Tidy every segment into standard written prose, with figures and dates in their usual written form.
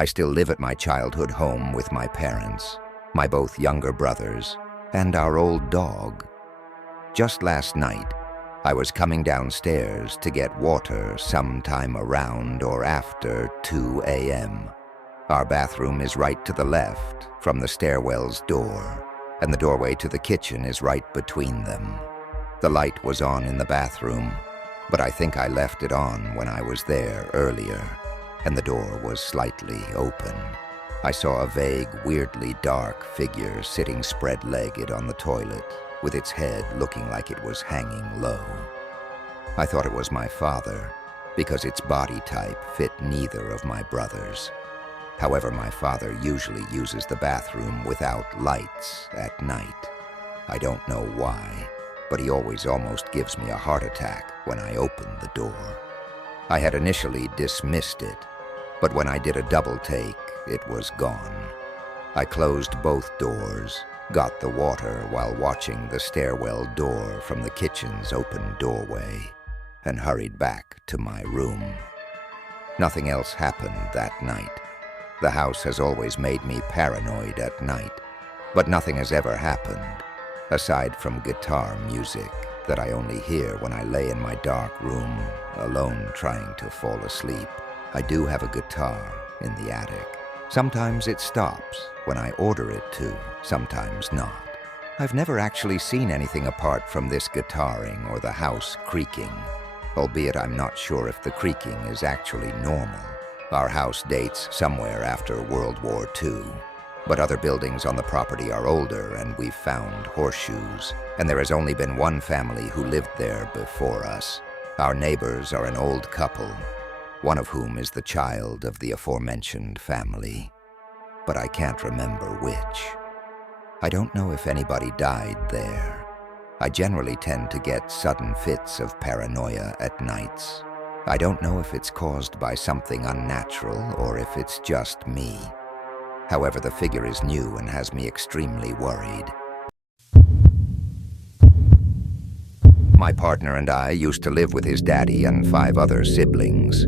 I still live at my childhood home with my parents, my both younger brothers, and our old dog. Just last night, I was coming downstairs to get water sometime around or after 2 a.m. Our bathroom is right to the left from the stairwell's door, and the doorway to the kitchen is right between them. The light was on in the bathroom, but I think I left it on when I was there earlier, and the door was slightly open. I saw a vague, weirdly dark figure sitting spread-legged on the toilet, with its head looking like it was hanging low. I thought it was my father, because its body type fit neither of my brothers. However, my father usually uses the bathroom without lights at night. I don't know why, but he always almost gives me a heart attack when I open the door. I had initially dismissed it, but when I did a double take, it was gone. I closed both doors, got the water while watching the stairwell door from the kitchen's open doorway, and hurried back to my room. Nothing else happened that night. The house has always made me paranoid at night, but nothing has ever happened, aside from guitar music that I only hear when I lay in my dark room, alone trying to fall asleep. I do have a guitar in the attic. Sometimes it stops when I order it to, sometimes not. I've never actually seen anything apart from this guitaring or the house creaking, albeit I'm not sure if the creaking is actually normal. Our house dates somewhere after World War II, but other buildings on the property are older and we've found horseshoes, and there has only been one family who lived there before us. Our neighbors are an old couple, one of whom is the child of the aforementioned family, but I can't remember which. I don't know if anybody died there. I generally tend to get sudden fits of paranoia at nights. I don't know if it's caused by something unnatural or if it's just me. However, the figure is new and has me extremely worried. My partner and I used to live with his daddy and 5 other siblings.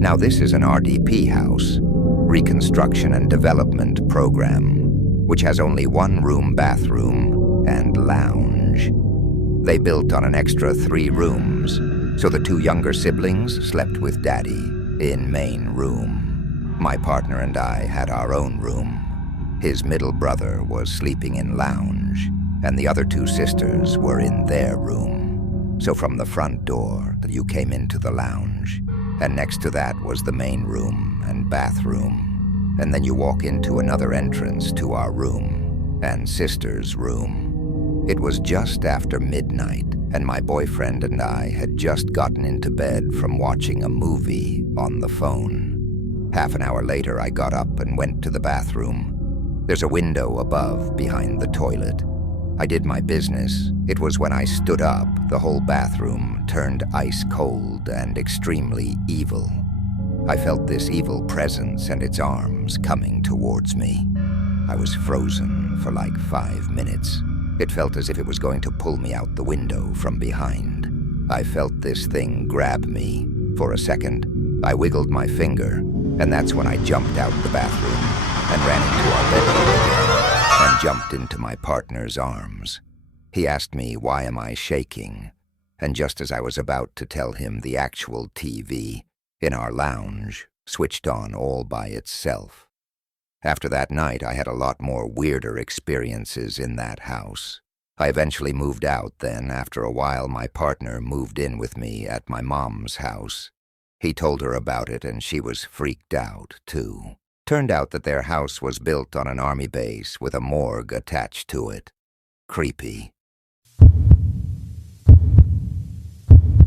Now this is an RDP house, Reconstruction and Development Program, which has only 1-room bathroom and lounge. They built on an extra 3 rooms, so the 2 younger siblings slept with Daddy in main room. My partner and I had our own room. His middle brother was sleeping in lounge, and the other 2 sisters were in their room. So from the front door, you came into the lounge, and next to that was the main room and bathroom, and then you walk into another entrance to our room and sister's room. It was just after midnight, and my boyfriend and I had just gotten into bed from watching a movie on the phone. Half an hour later, I got up and went to the bathroom. There's a window above behind the toilet. I did my business. It was when I stood up, the whole bathroom turned ice cold and extremely evil. I felt this evil presence and its arms coming towards me. I was frozen for like 5 minutes. It felt as if it was going to pull me out the window from behind. I felt this thing grab me. For a second, I wiggled my finger, and that's when I jumped out the bathroom and ran into our bedroom again and jumped into my partner's arms. He asked me, "Why am I shaking?" And just as I was about to tell him, the actual TV in our lounge switched on all by itself. After that night, I had a lot more weirder experiences in that house. I eventually moved out then. After a while, my partner moved in with me at my mom's house. He told her about it, and she was freaked out, too. Turned out that their house was built on an army base with a morgue attached to it. Creepy.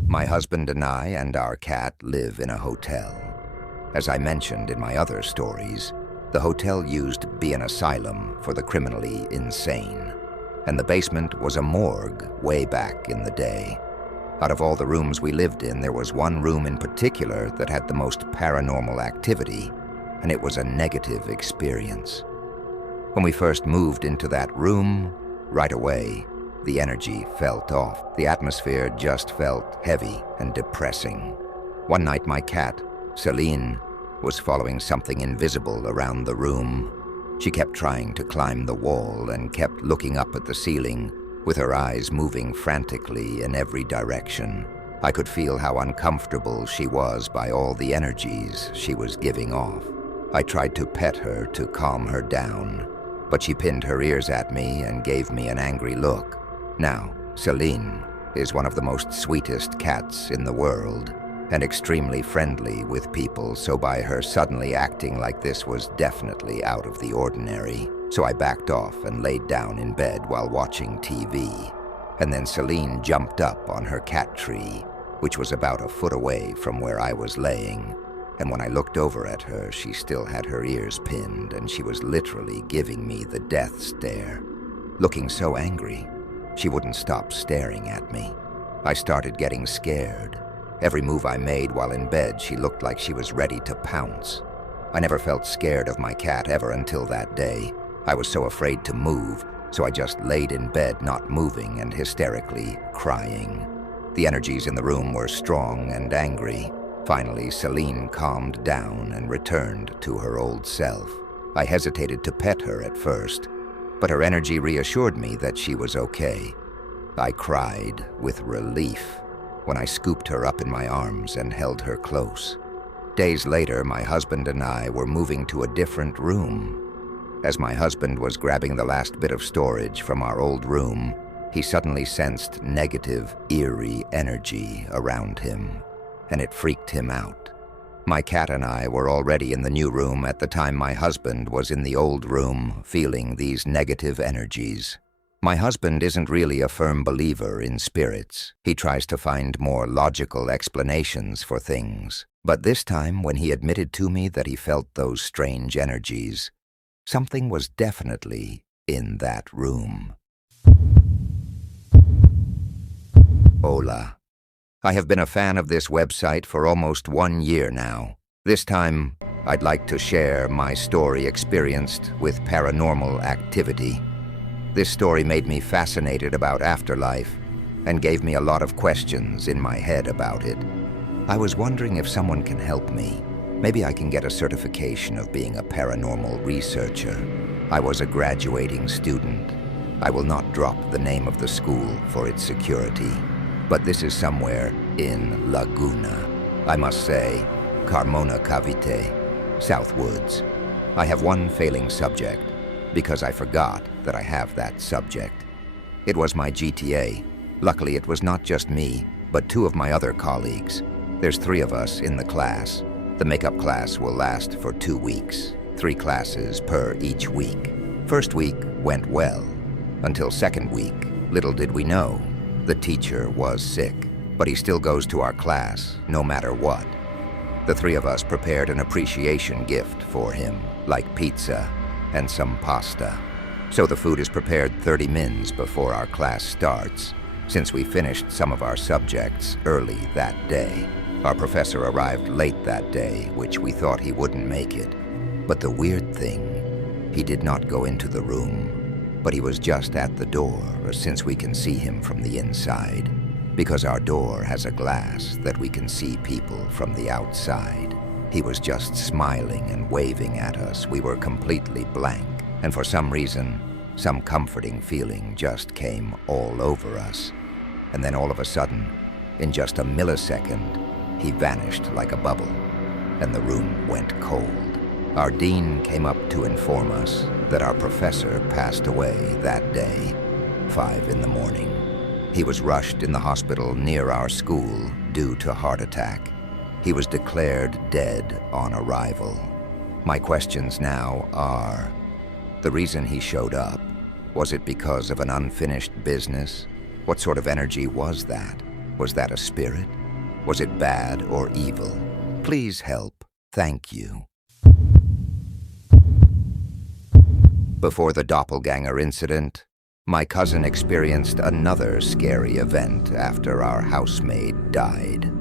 My husband and I and our cat live in a hotel. As I mentioned in my other stories, the hotel used to be an asylum for the criminally insane, and the basement was a morgue way back in the day. Out of all the rooms we lived in, there was one room in particular that had the most paranormal activity, and it was a negative experience. When we first moved into that room, right away, the energy felt off. The atmosphere just felt heavy and depressing. One night, my cat, Celine, was following something invisible around the room. She kept trying to climb the wall and kept looking up at the ceiling, with her eyes moving frantically in every direction. I could feel how uncomfortable she was by all the energies she was giving off. I tried to pet her to calm her down, but she pinned her ears at me and gave me an angry look. Now, Celine is one of the most sweetest cats in the world, and extremely friendly with people, so by her suddenly acting like this was definitely out of the ordinary. So I backed off and laid down in bed while watching TV. And then Celine jumped up on her cat tree, which was about a foot away from where I was laying. And when I looked over at her, she still had her ears pinned, and she was literally giving me the death stare. Looking so angry, she wouldn't stop staring at me. I started getting scared. Every move I made while in bed, she looked like she was ready to pounce. I never felt scared of my cat ever until that day. I was so afraid to move, so I just laid in bed not moving and hysterically crying. The energies in the room were strong and angry. Finally, Celine calmed down and returned to her old self. I hesitated to pet her at first, but her energy reassured me that she was okay. I cried with relief when I scooped her up in my arms and held her close. Days later, my husband and I were moving to a different room. As my husband was grabbing the last bit of storage from our old room, he suddenly sensed negative, eerie energy around him, and it freaked him out. My cat and I were already in the new room at the time my husband was in the old room, feeling these negative energies. My husband isn't really a firm believer in spirits. He tries to find more logical explanations for things. But this time, when he admitted to me that he felt those strange energies, something was definitely in that room. Hola. I have been a fan of this website for almost 1 year now. This time, I'd like to share my story experienced with paranormal activity. This story made me fascinated about afterlife and gave me a lot of questions in my head about it. I was wondering if someone can help me. Maybe I can get a certification of being a paranormal researcher. I was a graduating student. I will not drop the name of the school for its security, but this is somewhere in Laguna. I must say, Carmona Cavite, Southwoods. I have one failing subject, because I forgot that I have that subject. It was my GTA. Luckily, it was not just me, but 2 of my other colleagues. There's 3 of us in the class. The makeup class will last for 2 weeks, 3 classes per each week. First week went well, until second week. Little did we know, the teacher was sick, but he still goes to our class, no matter what. The 3 of us prepared an appreciation gift for him, like pizza and some pasta. So the food is prepared 30 minutes before our class starts, since we finished some of our subjects early that day. Our professor arrived late that day, which we thought he wouldn't make it. But the weird thing, he did not go into the room, but he was just at the door, since we can see him from the inside, because our door has a glass that we can see people from the outside. He was just smiling and waving at us. We were completely blank, and for some reason, some comforting feeling just came all over us. And then all of a sudden, in just a millisecond, he vanished like a bubble, and the room went cold. Our dean came up to inform us that our professor passed away that day, 5 in the morning. He was rushed in the hospital near our school due to heart attack. He was declared dead on arrival. My questions now are, the reason he showed up, was it because of an unfinished business? What sort of energy was that? Was that a spirit? Was it bad or evil? Please help. Thank you. Before the doppelganger incident, my cousin experienced another scary event after our housemaid died.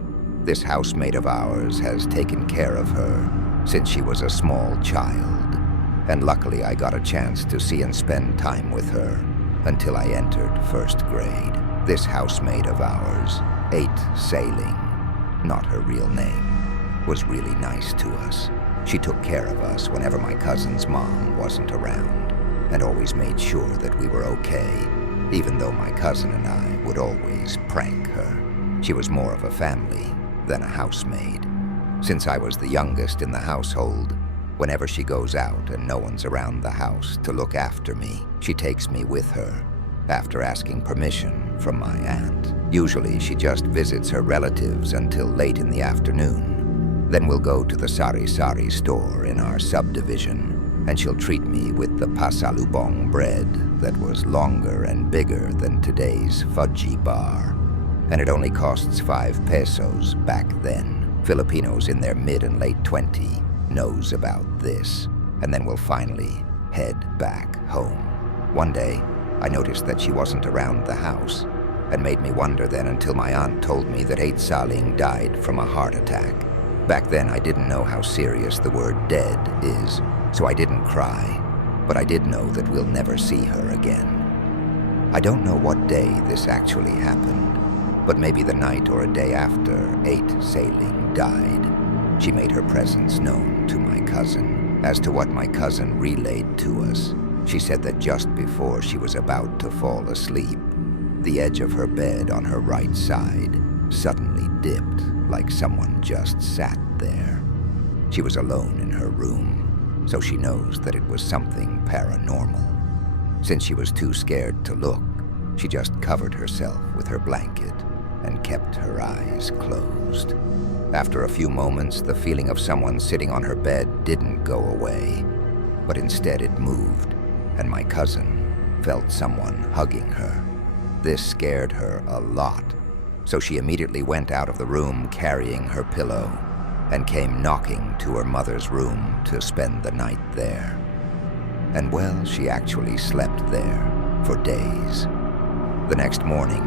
This housemate of ours has taken care of her since she was a small child, and luckily I got a chance to see and spend time with her until I entered 1st grade. This housemate of ours, 8 Sailing, not her real name, was really nice to us. She took care of us whenever my cousin's mom wasn't around, and always made sure that we were okay, even though my cousin and I would always prank her. She was more of a family than a housemaid. Since I was the youngest in the household, whenever she goes out and no one's around the house to look after me, she takes me with her, after asking permission from my aunt. Usually she just visits her relatives until late in the afternoon. Then we'll go to the sari-sari store in our subdivision, and she'll treat me with the pasalubong bread that was longer and bigger than today's fudgy bar. And it only costs 5 pesos back then. Filipinos in their mid and late 20s knows about this, and then we'll finally head back home. One day, I noticed that she wasn't around the house, and made me wonder then until my aunt told me that 8 Saling died from a heart attack. Back then, I didn't know how serious the word dead is, so I didn't cry, but I did know that we'll never see her again. I don't know what day this actually happened, but maybe the night or a day after 8 Saling died. She made her presence known to my cousin. As to what my cousin relayed to us, she said that just before she was about to fall asleep, the edge of her bed on her right side suddenly dipped like someone just sat there. She was alone in her room, so she knows that it was something paranormal. Since she was too scared to look, she just covered herself with her blanket and kept her eyes closed. After a few moments, the feeling of someone sitting on her bed didn't go away, but instead it moved, and my cousin felt someone hugging her. This scared her a lot, so she immediately went out of the room carrying her pillow and came knocking to her mother's room to spend the night there. And well, she actually slept there for days. The next morning,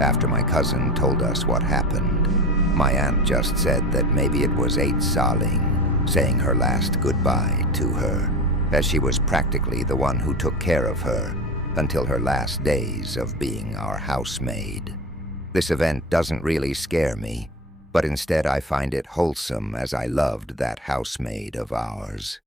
after my cousin told us what happened, my aunt just said that maybe it was 8 Saling saying her last goodbye to her, as she was practically the one who took care of her until her last days of being our housemaid. This event doesn't really scare me, but instead I find it wholesome as I loved that housemaid of ours.